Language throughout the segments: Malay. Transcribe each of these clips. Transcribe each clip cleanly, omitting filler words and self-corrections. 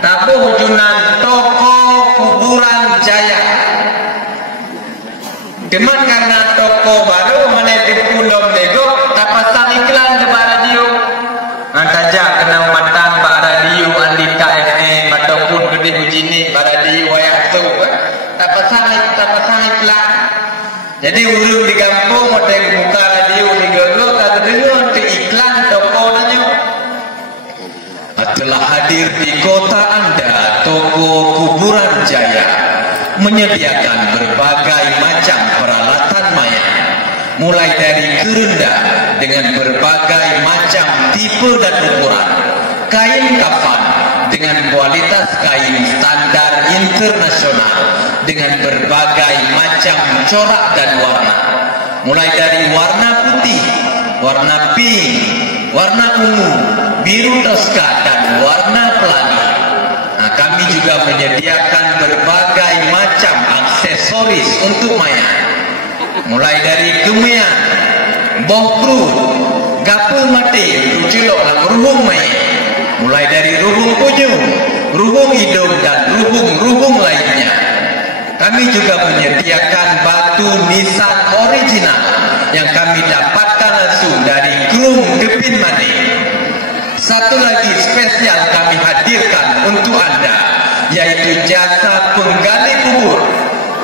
tabuh junan toko kuburan Jaya. Deman karena toko baru mana di Pulau Nego tapasang iklan di radio. Antaja kena matang ba radio Andika FM ataupun Gede Hujini ba radio wayak tu. Tapasang iklan. Jadi urut di kampung ada buka radio di Gogo tak dulu untuk iklan toko nanyo. Telah hadir di kota Anda toko kuburan Jaya menyediakan berbagai macam peralatan maya, mulai dari kerenda dengan berbagai macam tipe dan ukuran, kain kafan dengan kualitas kain standar internasional dengan berbagai macam corak dan warna, mulai dari warna putih, warna pink, warna ungu, biru toska dan warna pelangi. Nah, kami juga menyediakan berbagai macam aksesoris untuk mayat, mulai dari kemeang, bohpru, gapel mati untuk cilok lang ruhung mayat, mulai dari ruhung puyung, ruhung hidung dan ruhung lainnya. Kami juga menyediakan batu nisan original yang kami dapatkan langsung dari Krum Kepin Mane. Satu lagi spesial kami hadirkan untuk Anda, yaitu jasa penggali kubur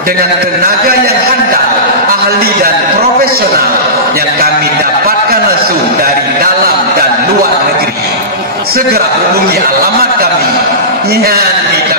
dengan tenaga yang handal, ahli dan profesional yang kami dapatkan langsung dari dalam dan luar negeri. Segera hubungi alamat kami. Nyan kita